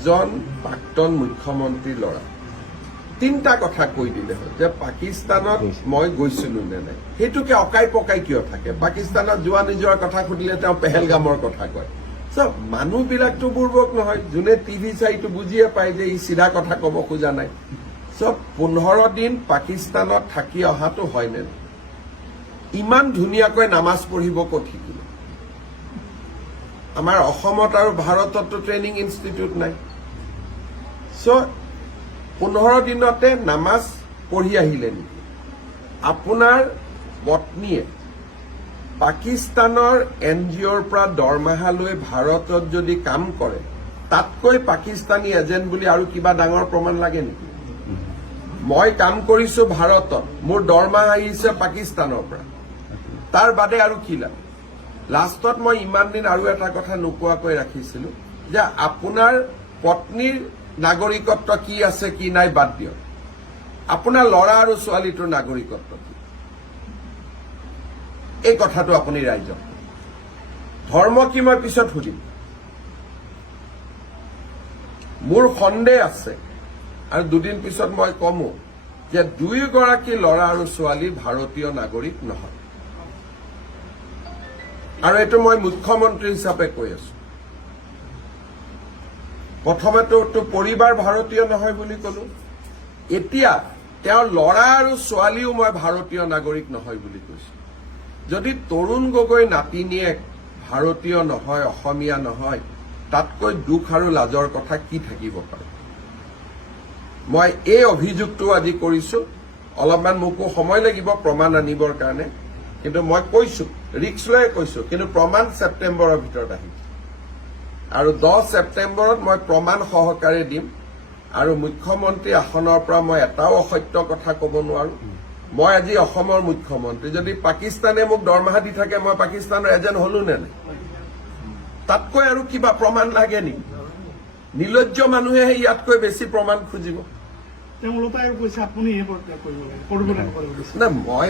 একজন প্ৰাক্তন মুখ্যমন্ত্ৰীৰ ল'ৰা তিনিটা কথা কৈ দিলে হয় যে পাকিস্তানত মই গৈছিলো নে নাই সেইটোকে অকাই পকাই কিয় থাকে পাকিস্তানত যোৱা নিজৰ কথা সুধিলে তেওঁ পেহেলগামৰ কথা কয় চব মানুহবিলাকতো বুৰ্বক নহয় যোনে টিভি চাইটো বুজিয়ে পায় যে ই চিধা কথা ক'ব খোজা নাই চব 15 দিন পাকিস্তানত থাকি অহাটো হয় নে ইমান ধুনীয়াকৈ নামাজ পঢ়িব ক'ত শিকিলে আমাৰ অসমত আৰু ভাৰততো ট্ৰেইনিং ইনষ্টিটিউট নাই সো 15 দিনতে নামাজ পঢ়ি আহিলে নেকি আপোনাৰ পত্নীয়ে পাকিস্তানৰ এনজিঅ'ৰ পৰা দৰমহা লৈ ভাৰতত যদি কাম কৰে তাতকৈ পাকিস্তানী এজেণ্ট বুলি আৰু কিবা ডাঙৰ প্ৰমাণ লাগে নেকি মই কাম কৰিছো ভাৰতত মোৰ দৰমহা আহিছে পাকিস্তানৰ পৰা তাৰ বাদে আৰু কি লাগে লাষ্টত মই ইমান দিন আৰু এটা কথা নোকোৱাকৈ ৰাখিছিলো যে আপোনাৰ পত্নীৰ নাগৰিকত্ব কি আছে কি নাই বাদ দিয়ক আপোনাৰ ল'ৰা আৰু ছোৱালীটোৰ নাগৰিকত্ব কি এই কথাটো আপুনি ৰাইজক ধৰ্ম কি মই পিছত সুধিম মোৰ সন্দেহ আছে আৰু দুদিন পিছত মই কমো যে দুয়োগৰাকী ল'ৰা আৰু ছোৱালী ভাৰতীয় নাগৰিক নহয় আৰু এইটো মই মুখ্যমন্ত্ৰী হিচাপে কৈ আছো প্ৰথমেতো পৰিবাৰ ভাৰতীয় নহয় বুলি কলো এতিয়া তেওঁৰ ল'ৰা আৰু ছোৱালীও মই ভাৰতীয় নাগৰিক নহয় বুলি কৈছো যদি তৰুণ গগৈ নাতিনীয়েক ভাৰতীয় নহয় অসমীয়া নহয় তাতকৈ দুখ আৰু লাজৰ কথা কি থাকিব পাৰে মই এই অভিযোগটো আজি কৰিছো অলপমান মোকো সময় লাগিব প্ৰমাণ আনিবৰ কাৰণে কিন্তু মই কৈছো ৰিক্স লৈ কৈছো কিন্তু প্ৰমাণ ছেপ্টেম্বৰৰ ভিতৰত আহিব আৰু 10 ছেপ্টেম্বৰত মই প্ৰমাণ সহকাৰে দিম আৰু মুখ্যমন্ত্ৰী আসনৰ পৰা মই এটাও অসত্য কথা ক'ব নোৱাৰো মই আজি অসমৰ মুখ্যমন্ত্ৰী যদি পাকিস্তানে মোক দৰমহা দি থাকে মই পাকিস্তানৰ এজেণ্ট হলো নে নাই তাতকৈ আৰু কিবা প্ৰমাণ লাগে নেকি নিলজ্জ মানুহে ইয়াতকৈ বেছি প্ৰমাণ খুজিব তেওঁলোকে কৈছে আপুনি এই কৰিব লাগে না মই